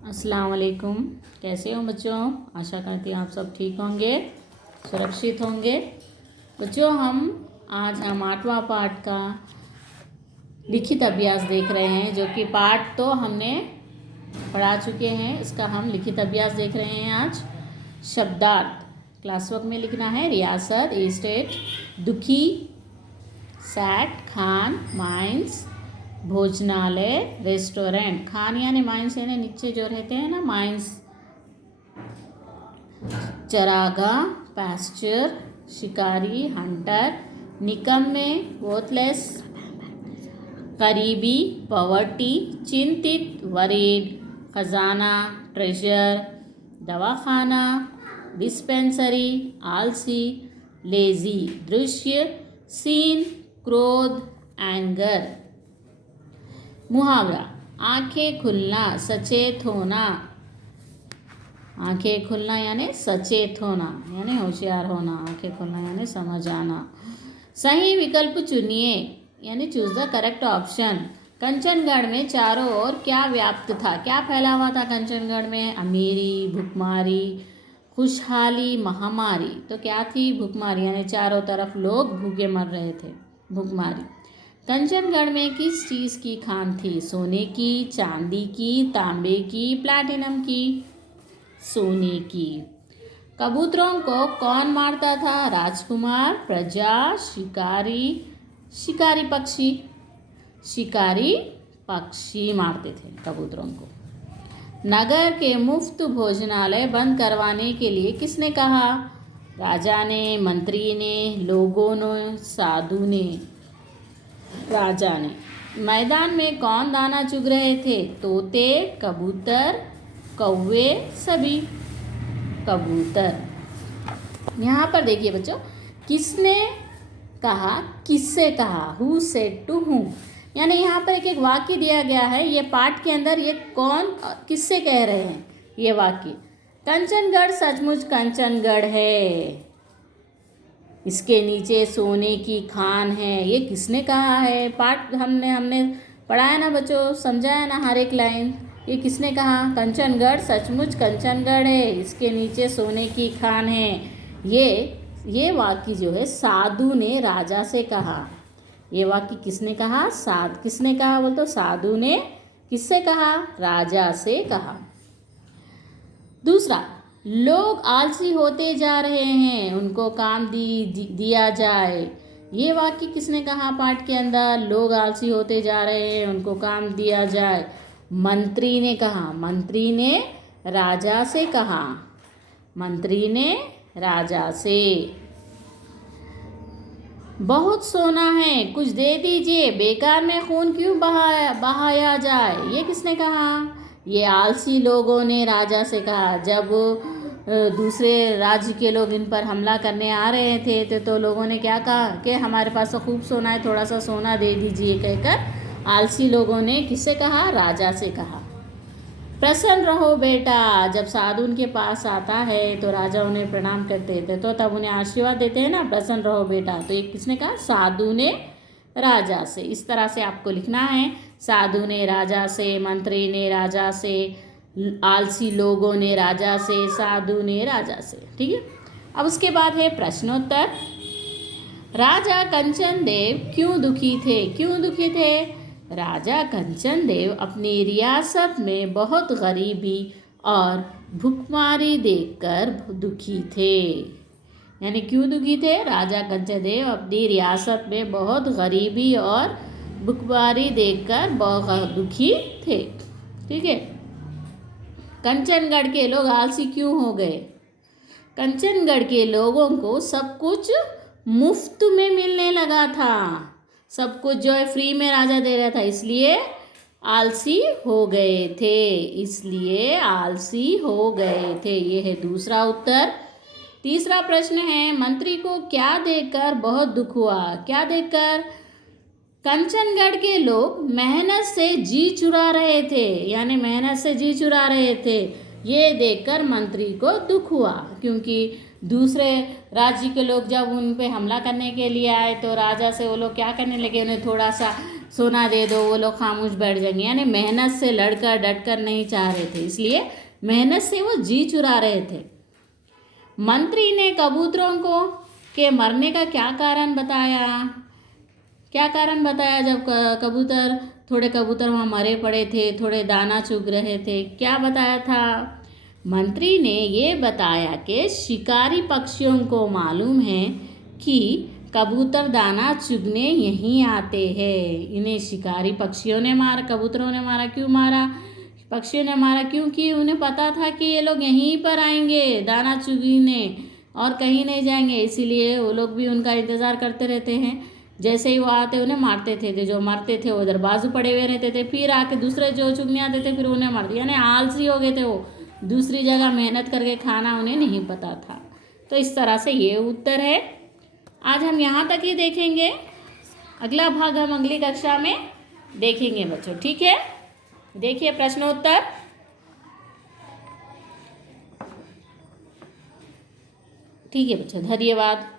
अस्सलाम वालेकुम। कैसे हो बच्चों? आशा करती हूँ आप सब ठीक होंगे, सुरक्षित होंगे। बच्चों आज हम 8वां पाठ का लिखित अभ्यास देख रहे हैं, जो कि पाठ तो हमने पढ़ा चुके हैं। इसका हम लिखित अभ्यास देख रहे हैं आज। शब्दार्थ क्लास वर्क में लिखना है। रियासत ए स्टेट, दुखी सैट, खान माइंस, भोजनालय रेस्टोरेंट। खान यानी माइंस यानी नीचे जो रहते हैं ना माइंस। चरागा पैस्चर, शिकारी हंटर, निकम्मे वर्थलेस, करीबी पॉवर्टी, चिंतित वरीड, खजाना ट्रेजर, दवाखाना डिस्पेंसरी, आलसी लेजी, दृश्य सीन, क्रोध एंगर। मुहावरा आंखें खुलना सचेत होना। आंखें खुलना यानी सचेत होना यानी होशियार होना। आंखें खुलना यानी समझ आना। सही विकल्प चुनिए यानी choose the correct option. Kanchangarh में चारों ओर क्या व्याप्त था? क्या फैला हुआ था कंचनगढ़ में? अमीरी, भुखमारी, खुशहाली, महामारी। तो क्या थी? भुखमारी यानी चारों तरफ लोग भूखे मर रहे थे, भुखमारी। कंचनगढ़ में किस चीज़ की खान थी? सोने की, चांदी की, तांबे की, प्लैटिनम की? सोने की। कबूतरों को कौन मारता था? राजकुमार, प्रजा, शिकारी? शिकारी पक्षी। शिकारी पक्षी मारते थे कबूतरों को। नगर के मुफ्त भोजनालय बंद करवाने के लिए किसने कहा? राजा ने, मंत्री ने, लोगों ने, साधु ने? राजा ने। मैदान में कौन दाना चुग रहे थे? तोते, कबूतर, कौवे, सभी? कबूतर। यहाँ पर देखिए बच्चों, किसने कहा, किससे कहा? Who said to whom. यानी यहाँ पर एक एक वाक्य दिया गया है। ये पाठ के अंदर ये कौन किससे कह रहे हैं ये वाक्य? कंचनगढ़ सचमुच कंचनगढ़ है, इसके नीचे सोने की खान है। ये किसने कहा है? पाठ हमने पढ़ाया ना बच्चों, समझाया ना हर एक लाइन। ये किसने कहा? कंचनगढ़ सचमुच कंचनगढ़ है, इसके नीचे सोने की खान है। ये वाक्य जो है साधु ने राजा से कहा। ये वाक्य किसने कहा? किसने कहा बोल तो साधु ने। किससे कहा? राजा से कहा। दूसरा, लोग आलसी होते जा रहे हैं, उनको काम दिया जाए। ये वाक्य किसने कहा पाठ के अंदर? लोग आलसी होते जा रहे हैं, उनको काम दिया जाए। मंत्री ने कहा। मंत्री ने राजा से कहा। मंत्री ने राजा से। बहुत सोना है, कुछ दे दीजिए, बेकार में खून क्यों बहाया जाए। ये किसने कहा? ये आलसी लोगों ने राजा से कहा। जब दूसरे राज्य के लोग इन पर हमला करने आ रहे थे तो लोगों ने क्या कहा कि हमारे पास तो खूब सोना है, थोड़ा सा सोना दे दीजिए कहकर आलसी लोगों ने किससे कहा? राजा से कहा। प्रसन्न रहो बेटा। जब साधु उनके पास आता है तो राजा उन्हें प्रणाम करते थे, तो तब उन्हें आशीर्वाद देते हैं ना, प्रसन्न रहो बेटा। तो ये किसने कहा? साधु ने राजा से। इस तरह से आपको लिखना है। साधु ने राजा से, मंत्री ने राजा से, आलसी लोगों ने राजा से, साधु ने राजा से। ठीक है। अब उसके बाद है प्रश्नोत्तर। राजा कंचन देव क्यों दुखी थे? क्यों दुखी थे? राजा कंचन देव अपनी रियासत में बहुत गरीबी और भुखमारी देखकर दुखी थे। यानी क्यों दुखी थे? राजा कंचन देव अपनी रियासत में बहुत गरीबी और भुखमारी देखकर बहुत दुखी थे। ठीक है। कंचनगढ़ के लोग आलसी क्यों हो गए? कंचनगढ़ के लोगों को सब कुछ मुफ्त में मिलने लगा था। सब कुछ जो है फ्री में राजा दे रहा था, इसलिए आलसी हो गए थे। इसलिए आलसी हो गए थे। ये है दूसरा उत्तर। तीसरा प्रश्न है, मंत्री को क्या देखकर बहुत दुख हुआ? क्या देखकर? कंचनगढ़ के लोग मेहनत से जी चुरा रहे थे, यानी मेहनत से जी चुरा रहे थे। ये देखकर मंत्री को दुख हुआ, क्योंकि दूसरे राज्य के लोग जब उन पे हमला करने के लिए आए तो राजा से वो लोग क्या करने लगे? उन्हें थोड़ा सा सोना दे दो, वो लोग खामोश बैठ जाएंगे। यानी मेहनत से लड़कर डटकर नहीं चाह रहे थे, इसलिए मेहनत से वो जी चुरा रहे थे। मंत्री ने कबूतरों को के मरने का क्या कारण बताया? क्या कारण बताया जब कबूतर, थोड़े कबूतर वहाँ मरे पड़े थे, थोड़े दाना चुग रहे थे, क्या बताया था? मंत्री ने ये बताया कि शिकारी पक्षियों को मालूम है कि कबूतर दाना चुगने यहीं आते हैं। इन्हें शिकारी पक्षियों ने मारा, कबूतरों ने मारा। क्यों मारा? पक्षियों ने मारा क्योंकि उन्हें पता था कि ये लोग यहीं पर आएंगे दाना चुगने और कहीं नहीं जाएंगे, इसीलिए वो लोग भी उनका इंतज़ार करते रहते हैं। जैसे ही वो आते उन्हें मारते थे, जो मरते थे वो उधर बाजू पड़े हुए रहते थे, फिर आके दूसरे जो चुगने आते थे फिर उन्हें मारते। यानी आलसी हो गए थे वो, दूसरी जगह मेहनत करके खाना उन्हें नहीं पता था। तो इस तरह से ये उत्तर है। आज हम यहाँ तक ही देखेंगे, अगला भाग हम अगली कक्षा में देखेंगे बच्चों, ठीक है? देखिए प्रश्नोत्तर। ठीक है बच्चों, धन्यवाद।